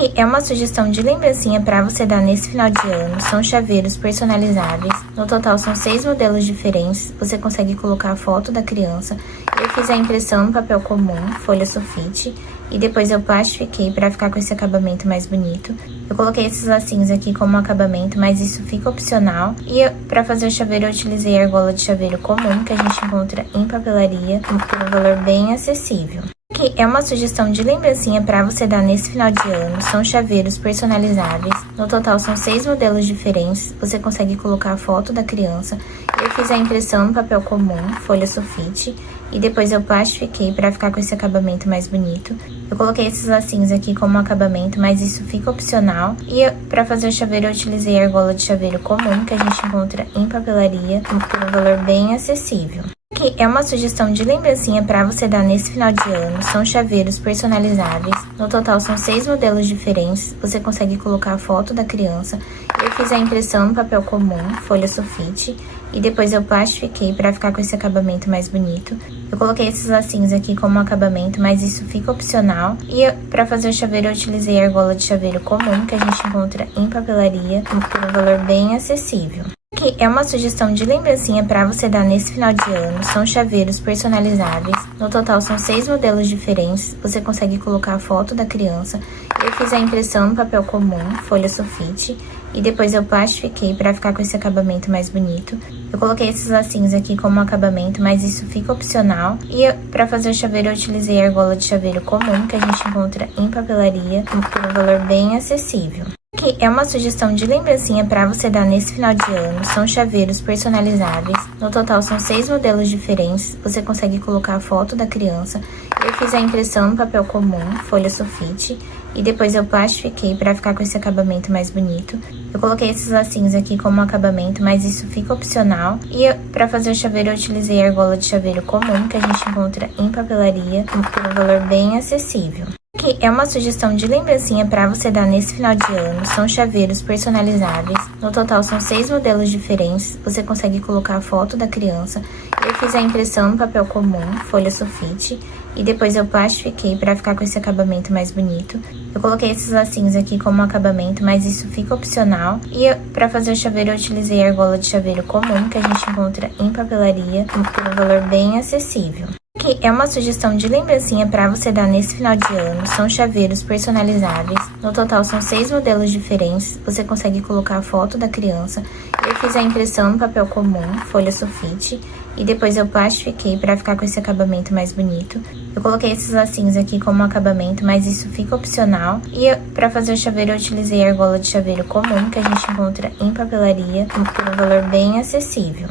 Que é uma sugestão de lembrancinha para você dar nesse final de ano. São chaveiros personalizáveis. No total são 6 modelos diferentes. Você consegue colocar a foto da criança. Eu fiz a impressão no papel comum, folha sulfite, e depois eu plastifiquei para ficar com esse acabamento mais bonito. Eu coloquei esses lacinhos aqui como acabamento, mas isso fica opcional. E para fazer o chaveiro eu utilizei a argola de chaveiro comum, que a gente encontra em papelaria, por um valor bem acessível. Que é uma sugestão de lembrancinha para você dar nesse final de ano. São chaveiros personalizáveis. No total são 6 modelos diferentes. Você consegue colocar a foto da criança. Eu fiz a impressão no papel comum, folha sulfite, e depois eu plastifiquei para ficar com esse acabamento mais bonito. Eu coloquei esses lacinhos aqui como acabamento, mas isso fica opcional. E para fazer o chaveiro eu utilizei a argola de chaveiro comum, que a gente encontra em papelaria, por um valor bem acessível. Que é uma sugestão de lembrancinha para você dar nesse final de ano. São chaveiros personalizáveis. No total são 6 modelos diferentes. Você consegue colocar a foto da criança. Eu fiz a impressão no papel comum, folha sulfite, e depois eu plastifiquei para ficar com esse acabamento mais bonito. Eu coloquei esses lacinhos aqui como acabamento, mas isso fica opcional. E para fazer o chaveiro eu utilizei a argola de chaveiro comum, que a gente encontra em papelaria, por um valor bem acessível. Que é uma sugestão de lembrancinha para você dar nesse final de ano. São chaveiros personalizáveis. No total são 6 modelos diferentes. Você consegue colocar a foto da criança. Eu fiz a impressão no papel comum, folha sulfite, e depois eu plastifiquei para ficar com esse acabamento mais bonito. Eu coloquei esses lacinhos aqui como acabamento, mas isso fica opcional. E para fazer o chaveiro eu utilizei a argola de chaveiro comum, que a gente encontra em papelaria, por um valor bem acessível. Que é uma sugestão de lembrancinha para você dar nesse final de ano. São chaveiros personalizáveis. No total são 6 modelos diferentes. Você consegue colocar a foto da criança. Eu fiz a impressão no papel comum, folha sulfite, e depois eu plastifiquei para ficar com esse acabamento mais bonito. Eu coloquei esses lacinhos aqui como acabamento, mas isso fica opcional. E para fazer o chaveiro eu utilizei a argola de chaveiro comum, que a gente encontra em papelaria, por um valor bem acessível. Que é uma sugestão de lembrancinha para você dar nesse final de ano. São chaveiros personalizáveis. No total são 6 modelos diferentes. Você consegue colocar a foto da criança. Eu fiz a impressão no papel comum, folha sulfite, e depois eu plastifiquei para ficar com esse acabamento mais bonito. Eu coloquei esses lacinhos aqui como acabamento, mas isso fica opcional. E para fazer o chaveiro eu utilizei a argola de chaveiro comum, que a gente encontra em papelaria, por um valor bem acessível. Que é uma sugestão de lembrancinha para você dar nesse final de ano. São chaveiros personalizáveis. No total são 6 modelos diferentes. Você consegue colocar a foto da criança. Eu fiz a impressão no papel comum, folha sulfite, e depois eu plastifiquei para ficar com esse acabamento mais bonito. Eu coloquei esses lacinhos aqui como acabamento, mas isso fica opcional. E para fazer o chaveiro eu utilizei a argola de chaveiro comum, que a gente encontra em papelaria, por um valor bem acessível.